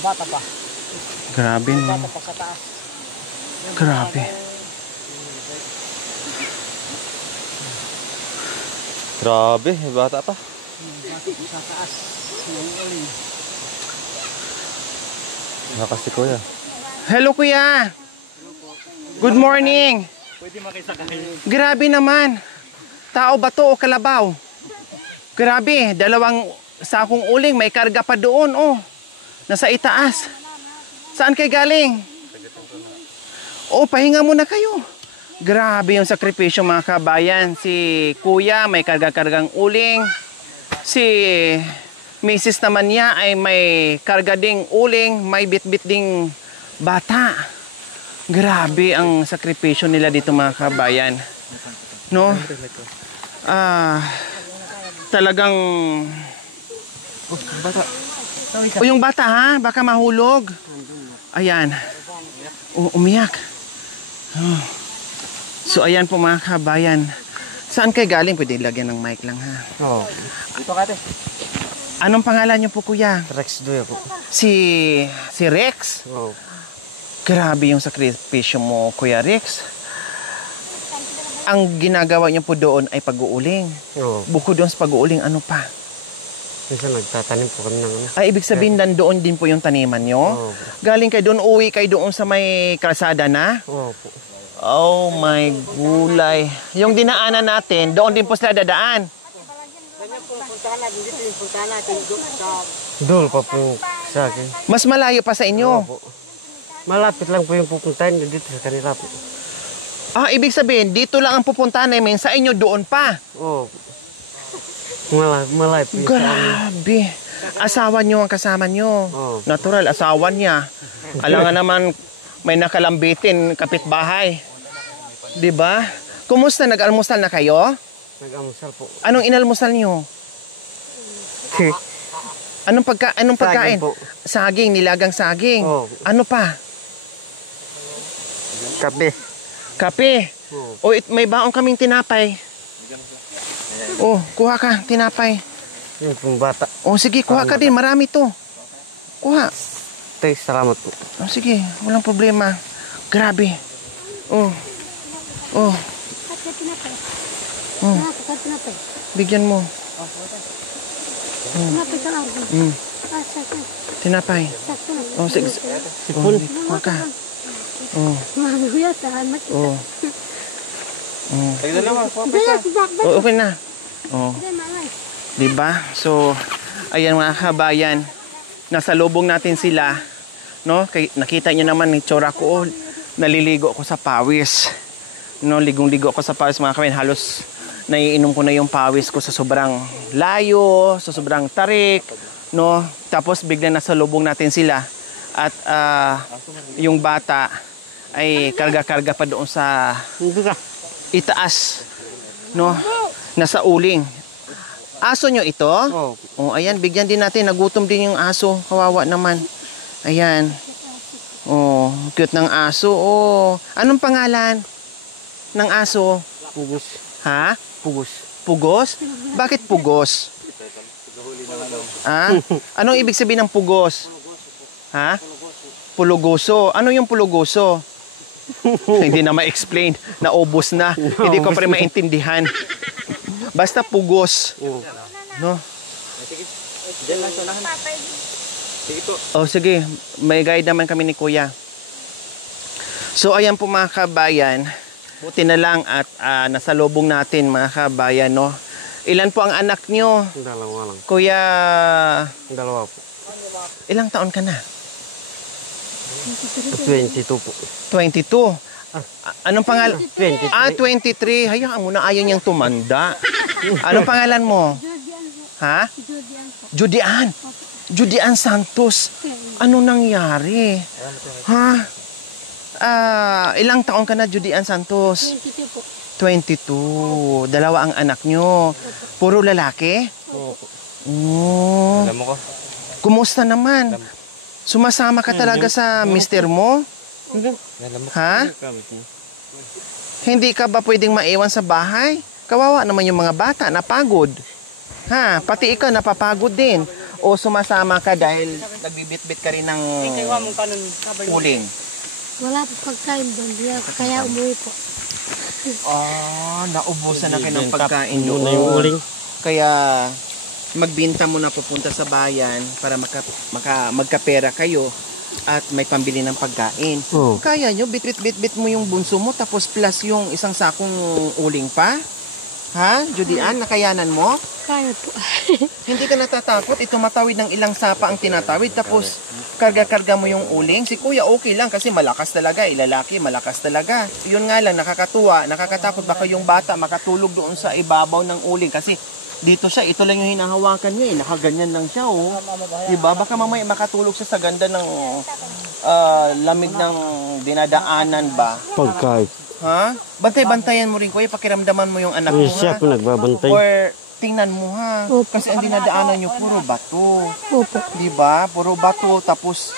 bata pa. Grabe no. Bata pa sa taas. Grabe. Grabe, bata pa. Bata pa sa taas. Yung uling. Nakas si Kuya. Hello Kuya. Good morning. Pwede makisakay. Grabe naman. Tao ba to o kalabaw? Grabe, dalawang sakong uling, may karga pa doon, oh. Nasa itaas. Saan kayo galing? Oh, pahinga muna kayo. Grabe yung sakripisyo mga kabayan. Si Kuya may karga-kargang uling. Si Mrs. naman niya ay may karga ding uling, may bit-bit ding bata. Grabe ang sakripisyo nila dito mga kabayan. No? Talagang Bata. o yung bata ha, baka mahulog. Ayan. Umiyak. Oh. So ayan po mga kabayan. Saan kayo galing? Pwede lagyan ng mic lang ha. Oo. Dito kate. Anong pangalan niyo po Kuya? Rex Doya po. Si Rex? Oo. Grabe yung sakripisyo mo Kuya Rex. Ang ginagawa niyo po doon ay pag-uuling. Oo. Bukod doon sa pag-uuling, ano pa? Minsan nagtatanim po kami ng ano. Ay, ibig sabihin nandoon din po yung taniman nyo? Oo. Galing kayo doon, uwi kayo doon sa may kalsada na? Oo po. Oh my gulay. Yung dinaanan natin, doon din po sila dadaan. Ganyan po, puntahan natin dito yung puntahan natin doon pa po sa akin. Mas malayo pa sa inyo. Oo po. Malapit lang po yung pupuntahan dito sa kanila po. Ah, ibig sabihin, dito lang ang pupuntahan namin, sa inyo doon pa. Oo. Malapit. Grabe. Asawa nyo ang kasama nyo. Oo. Natural, asawa niya. Alam nga naman, may nakalambitin kapitbahay. Diba? Kumusta? Nag-almusal na kayo? Nag-amusal po. Anong inalmusal nyo? Anong pagkain? Saging po. Saging, nilagang saging. Oo. Ano pa? Kape. Kape. Oo. O, may baong kaming tinapay. Oh, kuha ka, tinapay. Yung pong bata. Oh, sige, kuha ka din. Marami to. Kuha. Tay, salamat po. Oh, sige, walang problema. Grabe. Oh. Oh. Oh. Bigyan mo. Mm. Tinapay. Oh, sige. Sipon. Kuha ka. Oh. Oh. Oh. Oh, okay na. Oh. Diba? So, ayan mga kabayan. Nasa lubong natin sila. No? Nakita nyo naman yung tsura ko. Oh, naliligo ako sa pawis. No, ligong-ligo ako sa pawis mga kabayan. Halos naiinom ko na yung pawis ko sa sobrang layo, sa sobrang tarik. No? Tapos bigla nasa lubong natin sila. At yung bata ay karga-karga pa doon sa itaas. No? Nasa uling. Aso nyo ito? Oo. Oh, ayan, bigyan din natin. Nagutom din yung aso. Kawawa naman. Ayan. Oh, cute ng aso. Oh. Anong pangalan ng aso? Pugos. Ha? Pugos. Pugos? Bakit pugos? Ha? Anong ibig sabihin ng pugos? Ha? Pulugoso. Ano yung pulugoso? Hindi na ma-explain. Naubos na. Hindi ko pa rin maintindihan. Basta pugos. No? Oh, sige. May guide naman kami ni Kuya. So, ayan po mga kabayan. Buti na lang at nasa lubong natin mga kabayan, no? Ilan po ang anak nyo? Dalawa lang. Kuya, Dalawa po. ilang taon ka na? 22 po. 22. Anong pangalan? 23. 23. Hayaan mo na, ayaw niyang tumanda. Anong pangalan mo? Ha? Judian. Judian Santos. Anong nangyari? Ha? Ilang taon ka na, Judian Santos? 22. Dalawa ang anak nyo. Puro lalaki? Oo. Oh. Alam mo ko? Kumusta naman? Sumasama ka talaga sa mister mo? Alam mo ko? Ha? Hindi ka ba pwedeng maiwan sa bahay? Kawawa naman yung mga bata, napagod. Ha? Pati ikaw napapagod din. O sumasama ka dahil nagbibit-bit ka rin ng uling? Wala po pagkain doon. Kaya umuwi po. Naubusan na kayo ng pagkain doon. Na yung uling. Kaya magbinta mo na pupunta sa bayan para magkapera kayo at may pambili ng pagkain. Kaya nyo, bit mo yung bunso mo tapos plus yung isang sakong uling pa? Ha? Judian, nakayanan mo? Kaya po. Hindi ka natatakot? Ito matawid ng ilang sapa ang tinatawid tapos karga-karga mo yung uling. Si kuya okay lang kasi malakas talaga. Lalaki, malakas talaga. Yun nga lang, nakakatuwa, nakakatakot. Baka yung bata makatulog doon sa ibabaw ng uling kasi dito siya, ito lang yung hinahawakan niya eh. Nakaganyan lang siya oh. Diba? Baka mamaya makatulog siya sa ganda ng lamig ng dinadaanan ba? Pagkain. Ha? Bantay-bantayan mo rin kuya, pakiramdaman mo yung anak mo Siya po nagbabantay. Or tingnan mo ha. Opo. Kasi ang dinadaanan nyo puro bato. Opo. Diba? Puro bato. Tapos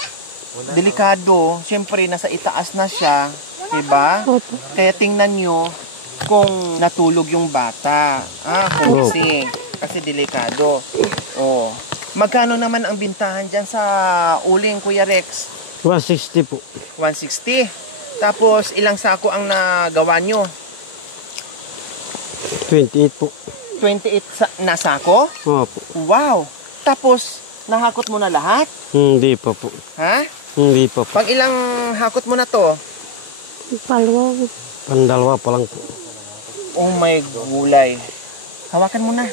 delikado. Siyempre nasa itaas na siya. Diba? Opo. Kaya tingnan nyo kung natulog yung bata. Kung sing. Kasi delikado. Oh. Magkano naman ang bintahan dyan sa uling, Kuya Rex? 160 po. 160. Tapos ilang sako ang nagawa nyo? 28 po. 28 na sako? Opo. Wow! Tapos, nahakot mo na lahat? Hindi pa po. Ha? Hindi pa po. Pag ilang hakot mo na to? Palwag. Pandalwa pa lang po. Oh my gulay. Hawakan mo na.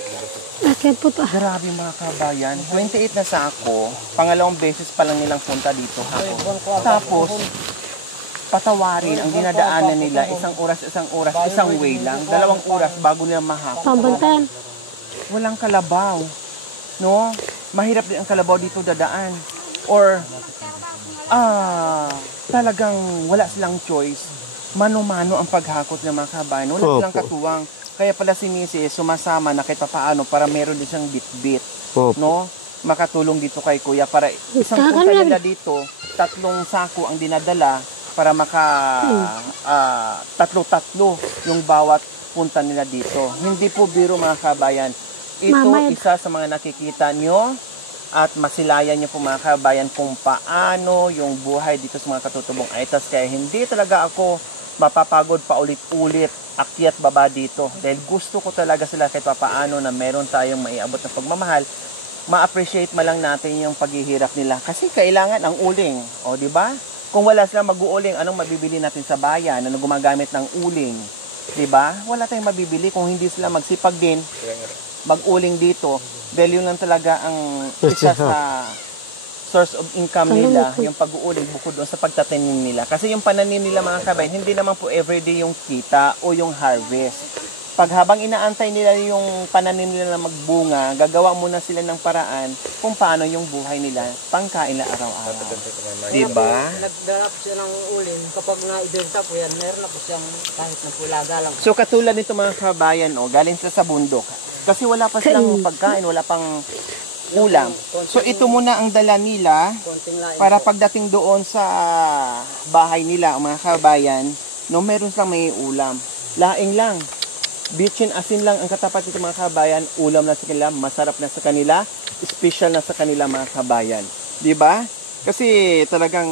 Akin po to. Grabe mga kabayan. 28 na sako. Pangalawang beses pa lang nilang punta dito. Tapos, patawarin ang dinadaanan nila. Isang oras, isang way lang. 2 oras bago nila mahakot. Pambantayan. Walang kalabaw. No? Mahirap din ang kalabaw dito dadaan. Or, talagang wala silang choice. Mano-mano ang paghakot ng mga kabayan. Wala silang katuwang. Kaya pala si Mrs. sumasama na kahit paano para meron din siyang bit-bit. No? Makatulong dito kay Kuya para isang punta nila dito, 3 sako ang dinadala para tatlo yung bawat punta nila dito. Hindi po biro mga kabayan. Ito isa sa mga nakikita nyo at masilayan nyo po mga kabayan kung paano yung buhay dito sa mga katutubong aitas. Kaya hindi talaga ako mapapagod pa ulit-ulit akyat baba dito. Dahil gusto ko talaga sila kahit paano na meron tayong maiabot na pagmamahal. Ma-appreciate man lang natin yung paghihirap nila. Kasi kailangan ang uling. O, di ba? Kung wala silang mag-uuling, anong mabibili natin sa bayan? Ano gumagamit ng uling? Diba? Wala tayong mabibili kung hindi sila magsipag din mag-uling dito. Dahil yun lang talaga ang isa sa source of income nila, yung pag-uuling bukod doon sa pagtatanim nila. Kasi yung pananim nila mga kabayan, hindi naman po everyday yung kita o yung harvest. Pag habang inaantay nila yung pananim nila na magbunga, gagawa muna sila ng paraan kung paano yung buhay nila pangkain na araw-araw. Diba? Nagdala po siya ng uling. Kapag na-ibenta po yan, meron na po siyang kahit na pulaga lang. So katulad nito mga kabayan, galing sila sa bundok. Kasi wala pa silang pagkain, wala pang ulam. So ito muna ang dala nila para pagdating doon sa bahay nila, mga kabayan, meron silang may ulam. Laing lang. Bitchin asin lang ang katapat nito mga kabayan, ulam na sa kanila, masarap na sa kanila, special na sa kanila mga kabayan. Diba? Kasi talagang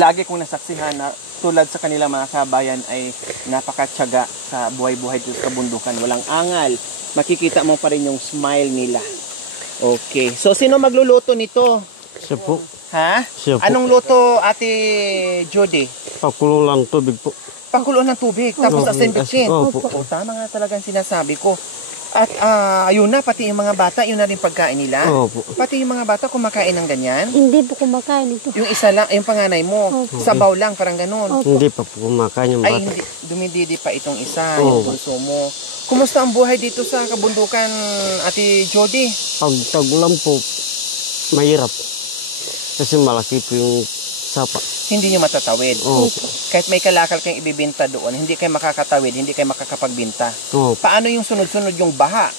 lagi kong nasaksihan na tulad sa kanila mga kabayan ay napakatyaga sa buhay-buhay dito sa bundukan. Walang angal. Makikita mo pa rin yung smile nila. Okay. So, sino magluluto nito? Siya po. Ha? Siya po. Anong luto, Ate Jody? Pakulo lang tubig po. Pakuloan ng tubig, tapos asin bitchin. Opo. Tama nga talagang sinasabi ko. At ayun na, pati yung mga bata, yun na rin pagkain nila. Opo. Pati yung mga bata kumakain ng ganyan. Hindi po kumakain ito. Yung isa lang, yung panganay mo, sabaw lang, parang ganun. Hindi pa po kumakain yung Ay, bata. hindi, dumididi pa itong isa, yung bunso mo. Kumusta ang buhay dito sa kabundukan, Ate Jody? Pag tagulan po, mahirap. Kasi malaki po yung sapa. Hindi nyo matatawid. Opo. Kahit may kalakal kayong ibibinta doon, hindi kayo makakatawid, hindi kayo makakapagbinta. Opo. Paano yung sunod-sunod yung baha?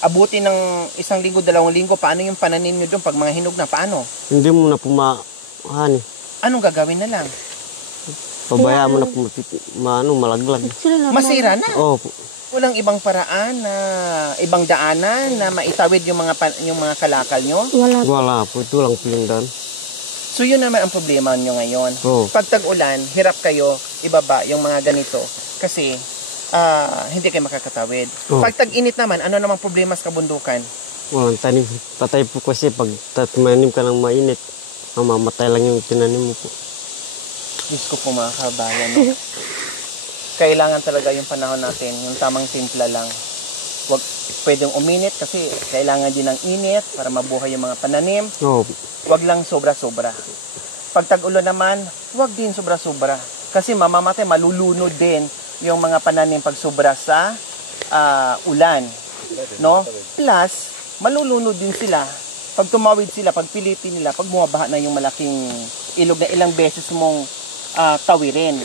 Abuti ng 1 linggo, 2 linggo, paano yung pananim nyo doon pag mga hinog na? Paano? Hindi mo na pumahani. Anong gagawin na lang? Pabayaan mo na po malaglag. Masira na. Opo. Walang ibang paraan na ibang daanan na maitawid yung mga kalakal nyo? Wala po. Wala po, ito lang po yung daan. So yun naman ang problema nyo ngayon. Oo. Pag tag-ulan, hirap kayo ibaba yung mga ganito kasi hindi kayo makakatawid. Oo. Pag tag-init naman, ano namang problema sa kabundukan? Walang tanim. Patay po kasi pag tamanim ka ng mainit, mamamatay lang yung tinanim mo po. Diyos ko po mga kabayan. No? Kailangan talaga yung panahon natin, yung tamang timpla lang. Huwag pwedeng uminit kasi kailangan din ng init para mabuhay yung mga pananim. Oo. Huwag lang sobra-sobra. Pag tag-ulan naman, huwag din sobra-sobra. Kasi mamamatay, malulunod din yung mga pananim pag sobra sa ulan. No? Plus, malulunod din sila. Pag tumawid sila, pag pilitin nila, pag bumabaha na yung malaking ilog na ilang beses mong tawirin.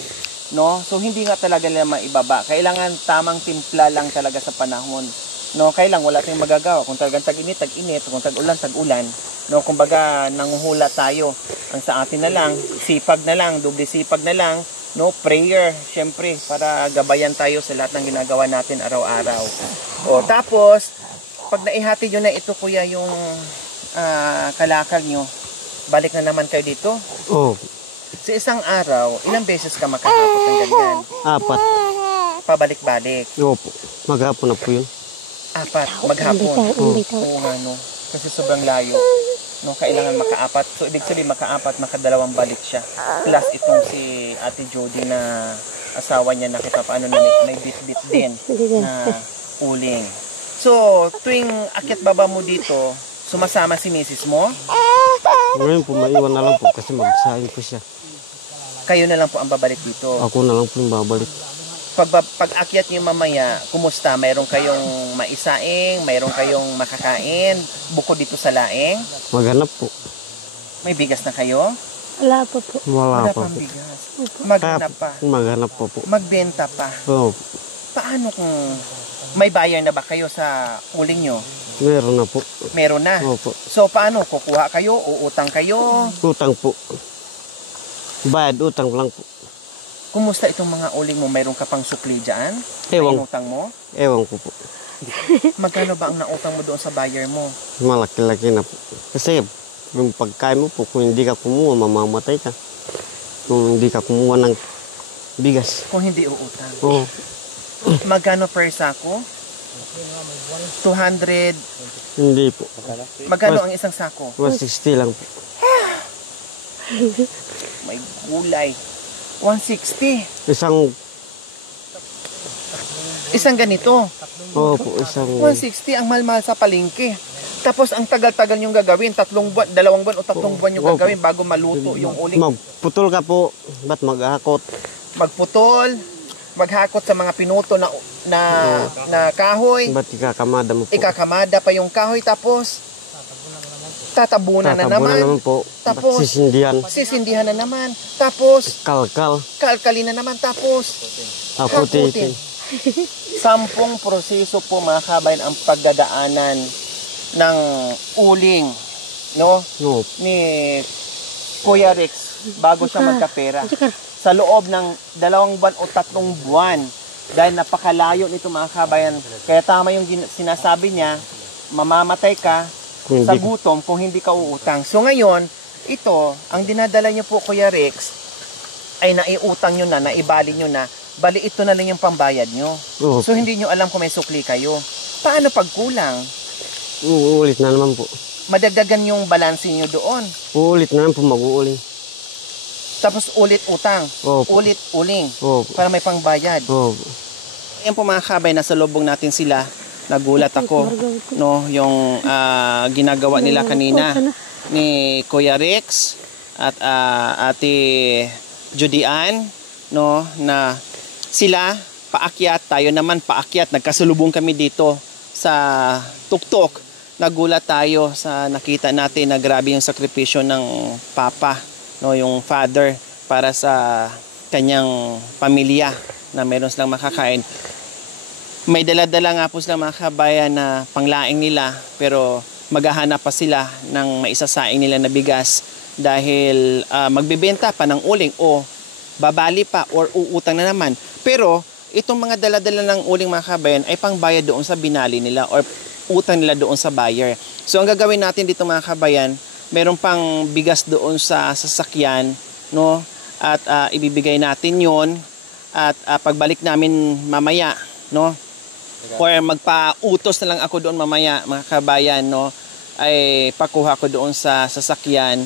No? So hindi nga talaga nila maibaba. Kailangan tamang timpla lang talaga sa panahon. No, kailang wala tayong magagawa. Kung talagang tag-init, tag-init, kung tag-ulan, tag-ulan. No, kumbaga nanguhula tayo. Ang sa atin na lang, sipag na lang, doble sipag na lang, no, prayer, syempre, para gabayan tayo sa lahat ng ginagawa natin araw-araw. O, tapos, pag naihati nyo na ito, kuya, yung kalakal nyo, balik na naman kayo dito. Oo. Sa isang araw, ilang beses ka makahakot ng ganyan? 4. Pabalik-balik. Oo po. Maghapon na po yun. 4, maghapon. Oo nga, no. Kasi sobrang layo. No, kailangan maka-4. So, ibig sabihin maka-4, maka-2 balik siya. Plus itong si Ate Jody na asawa niya na kita paano na may bit-bit din na uling. So, tuwing akyat baba mo dito, sumasama si misis mo? Ngayon po, maiwan na lang po kasi magsahin po siya. Kayo na lang po ang babalik dito. Ako na lang po yung babalik. Pag akyat niyo mamaya, kumusta? Mayroon kayong maisaing? Mayroon kayong makakain? Bukod dito sa laing? Maghanap po. May bigas na kayo? Wala pa po. Wala Wala pa pang po. bigas. Maghanap pa. Maghanap pa po. Magbenta pa. Oo. Paano kung may bayar na ba kayo sa uling nyo? Meron na po. Meron na. Opo. So paano? Kukuha kayo? Uutang kayo? Utang po. Bayad utang lang po. Kumusta itong mga uling mo? Mayroon ka pang sukli dyan? Ewan. Inutang mo? Ewan ko po. Magkano ba ang nautang mo doon sa buyer mo? Malaki-laki na po. Kasi yung pagkain mo po, kung hindi ka kumuha, mamamatay ka. Kung hindi ka kumuha ng bigas. Kung hindi uutang. Oo. Magkano per sako? 200. Hindi po. Magkano ang isang sako? 160 lang po. May gulay. 160. Isang ganito. Oo po, isang... 160 ang mahal-mahal sa palengke. Tapos ang tagal-tagal yung gagawin, 3 buwan, 2 buwan o 3 buwan yung gagawin bago maluto yung uling. Magputol ka po, ba't maghakot? Magputol, maghakot sa mga pinuto na kahoy, Ba't ikakamada mo po? ikakamada pa yung kahoy, tapos tatabunan na naman, po. Tapos, sisindihan na naman, tapos Kalkal. kalkalin na naman, tapos Hakutin. 10 proseso po mga kabayan ang pagdadaanan ng uling, no? No. Ni Kuya Rex bago siya magkapera. Sa loob ng 2 buwan o 3 buwan, dahil napakalayo nito mga kabayan. Kaya tama yung sinasabi niya, mamamatay ka sa gutom kung hindi ka uutang. So ngayon, ito, ang dinadala niyo po Kuya Rex, ay naiutang nyo na, naibali nyo na, bali ito na lang yung pambayad nyo. Oo. So hindi nyo alam kung may sukli kayo. Paano pag kulang? Uulit na naman po. Madagdagan yung balanse nyo doon. Uulit na naman po, mag-uuling. Tapos ulit utang, Opo. ulit uling, Opo. para may pangbayad. Oo. Ayan po mga kabay, nasa lubong natin sila. Nagulat ako, no, yung ginagawa nila kanina ni Kuya Rex at Ate Judy Ann, no, na sila paakyat, tayo naman paakyat. Nagkasalubong kami dito sa tuktok. Nagulat tayo sa nakita natin na grabe yung sakripisyo ng papa, no, yung father para sa kanyang pamilya na meron silang makakain. May dala-dala nga po sila mga kabayan na panglaing nila, pero maghahanap pa sila ng maisasaing nila na bigas dahil magbebenta pa ng uling o babali pa or uutang na naman. Pero itong mga dala-dala ng uling mga kabayan ay pangbayad doon sa binali nila or utang nila doon sa buyer. So ang gagawin natin dito mga kabayan, meron pang bigas doon sa sasakyan, no? At ibibigay natin 'yon at pagbalik namin mamaya, no? Or magpa-utos na lang ako doon mamaya mga kabayan, no? Ay pakuha ko doon sa sasakyan,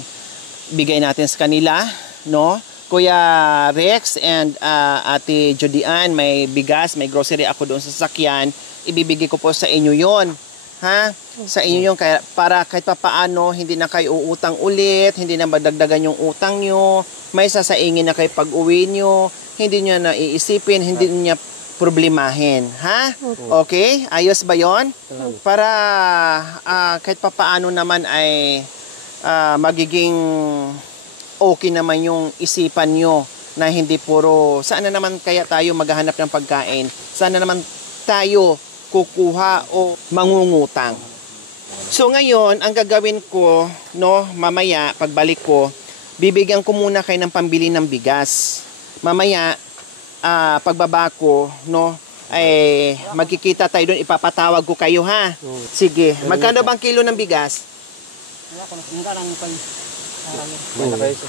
bigay natin sa kanila, no? Kuya Rex and Ate Judian, may bigas, may grocery ako doon sa sasakyan, ibibigay ko po sa inyo 'yon. Ha? Sa inyo yung para kahit papaano hindi na kayo uutang ulit, hindi na madagdagan yung utang nyo, may sasaingin na kayo pag-uwi nyo, hindi nyo na iisipin, hindi nyo problemahin. Ha? Okay? Ayos ba yon? Para kahit papaano naman ay magiging okay naman yung isipan nyo na hindi puro, saan na naman kaya tayo maghahanap ng pagkain? Saan na naman tayo kukuha o mangungutang. So ngayon, ang gagawin ko, no, mamaya pagbalik ko, bibigyan ko muna kayo ng pambili ng bigas. Mamaya pagbaba ko, no, ay magkikita tayo doon, ipapatawag ko kayo ha. Sige, magkano bang kilo ng bigas?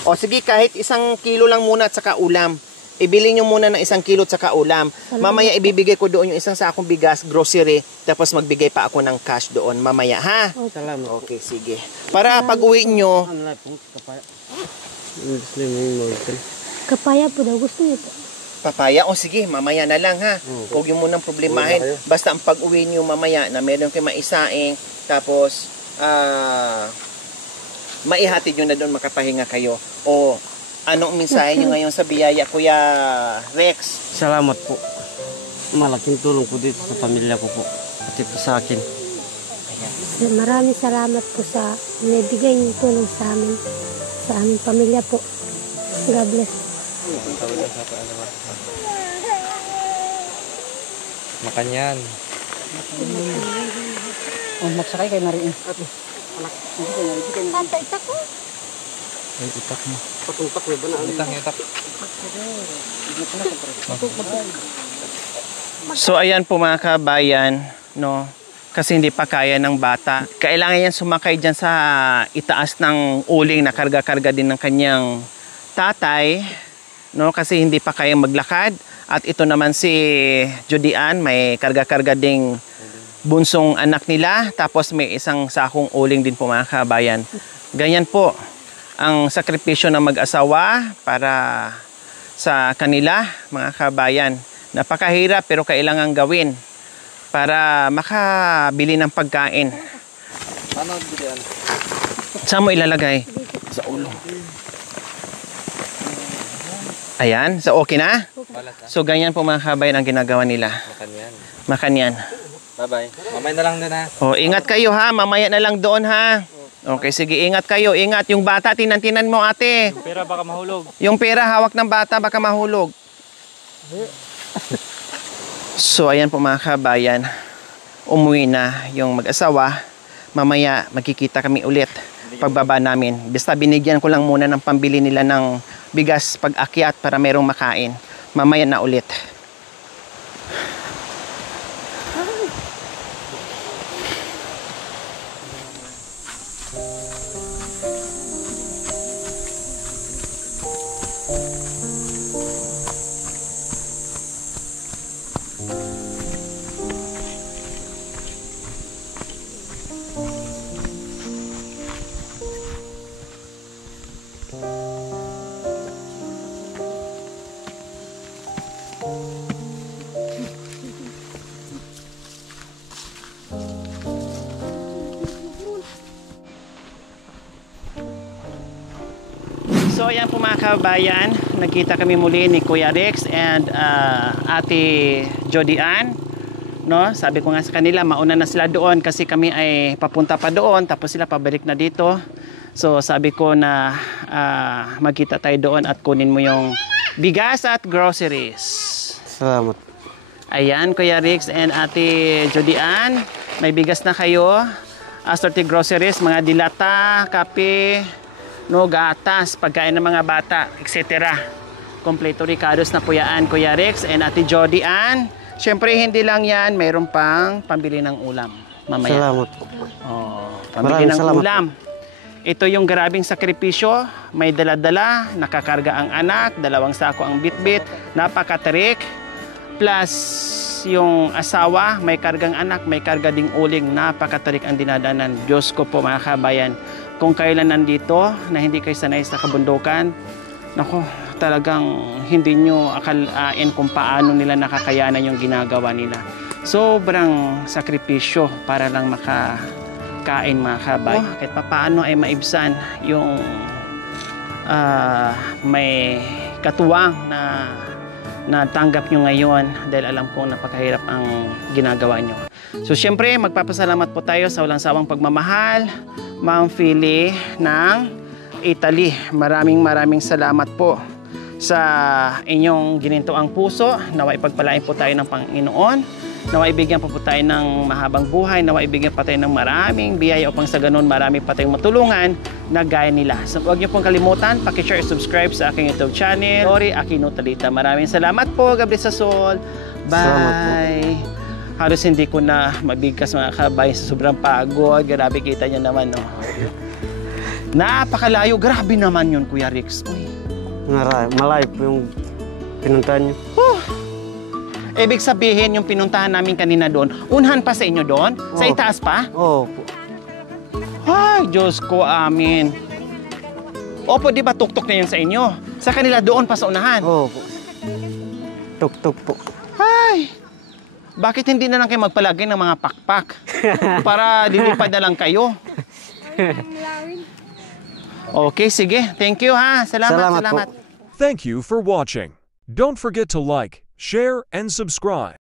O sige, kahit 1 kilo lang muna at saka ulam. Ibili nyo muna ng 1 kilo at saka ulam. Mamaya ibibigay ko doon yung 1 sakong bigas, grocery, tapos magbigay pa ako ng cash doon mamaya, ha? Salamat. Okay, sige. Para pag-uwi nyo, Kapaya po daw gusto niyo po. papaya, o sige, mamaya na lang, ha? Huwag yung munang problemahin. Basta ang pag-uwi nyo mamaya na meron kayo maisaing, tapos, maihatid nyo na doon, makapahinga kayo. O, anong mensahe nyo ngayon sa biyaya, Kuya Rex? Salamat po. Malaking tulong po dito sa pamilya ko po. Pati po sa akin. Maraming salamat po sa nabigay niyong tulong sa amin, sa aming pamilya po. God bless. Makanyan. Oh, magsakay kayo na rin. Tatay, tako. Ay, itak mo. Patuntak mo ba na? Itak. So ayan po mga kabayan, no, kasi hindi pa kaya ng bata. Kailangan yan sumakay dyan sa itaas ng uling na karga-karga din ng kanyang tatay, no, kasi hindi pa kaya maglakad. At ito naman si Judian, may karga-karga ding bunsong anak nila, tapos may 1 sakong uling din po mga kabayan. Ganyan po ang sakripisyo ng mag-asawa para sa kanila, mga kabayan. Napakahirap pero kailangan gawin para makabili ng pagkain. Paano diyan? Saan mo ilalagay? Sa ulo. Ayan, so okay na? So ganyan po mga kabayan ang ginagawa nila. Makanyan. Makanyan. Bye-bye. Mamay na lang din ha. O, ingat kayo ha, mamaya na lang doon ha. Okay, sige, ingat kayo, ingat. Yung bata, tinan mo ate. Yung pera baka mahulog. Yung pera, hawak ng bata, baka mahulog. So, ayan po mga kabayan. Umuwi na yung mag-asawa. Mamaya, magkikita kami ulit pagbaba namin. Basta binigyan ko lang muna ng pambili nila ng bigas pag-akyat para merong makain. Mamaya na ulit. So ayan po mga kabayan, nagkita kami muli ni Kuya Rex and Ate Judian, no? Sabi ko nga sa kanila, mauna na sila doon kasi kami ay papunta pa doon, tapos sila pabalik na dito. So sabi ko na magkita tayo doon at kunin mo yung bigas at groceries. Salamat. Ayan, Kuya Rex and Ate Judian, may bigas na kayo, assorted groceries, mga dilata, kape, no, gatas, pagkain ng mga bata, etc. Kompleto Ricardos na po yan, Kuya Rex and Ate Jody Ann. Siyempre, hindi lang yan, mayroon pang pambili ng ulam mamaya. Salamat po. Oh, pambili ng salamat. ulam. Ito yung grabing sakripisyo, may dala-dala, nakakarga ang anak, 2 sako ang bitbit, napakatarik, plus yung asawa, may kargang anak, may karga ding uling, napakatarik ang dinadanan. Diyos ko po mga kabayan, kung kailan nandito na hindi kayo sanay sa kabundukan, naku, talagang hindi nyo akalain kung paano nila nakakayanan yung ginagawa nila. Sobrang sakripisyo para lang makakain mga kabayan. Kahit paano ay maibsan yung may katuwang na natanggap nyo ngayon dahil alam kong napakahirap ang ginagawa nyo. So syempre magpapasalamat po tayo sa walang sawang pagmamahal, Ma'am Philly ng Italy. Maraming salamat po sa inyong ginintuang puso. Naway pagpalain po tayo ng Panginoon. Naway bigyan po tayo ng mahabang buhay. Naway bigyan pa tayo ng maraming biyaya upang sa ganun marami pa tayong matulungan na gaya nila. So huwag niyo pong kalimutan, paki-share, subscribe sa aking YouTube channel, Lori Aquino Talita. Maraming salamat po, God bless us all. Bye! Halos hindi ko na mabigkas mga kabayan sa sobrang pagod. Grabe, kita niyo naman, no? Napakalayo. Grabe naman yun, Kuya Rex. Uy. Malayo po yung pinuntahan niyo. Ibig sabihin, yung pinuntahan namin kanina doon, unhan pa sa inyo doon? Sa Oo. itaas pa? Oo po. Ay, Diyos ko, amin. Opo, di ba tuktok na yun sa inyo? Sa kanila doon pa sa unahan? Oo po. Tuk-tuk po. Ay, bakit hindi na lang kayo magpalagay ng mga pakpak? Para lilipad na lang kayo. Okay, sige. Thank you ha. Salamat Salamat. po. Thank you for watching. Don't forget to like, share, and subscribe.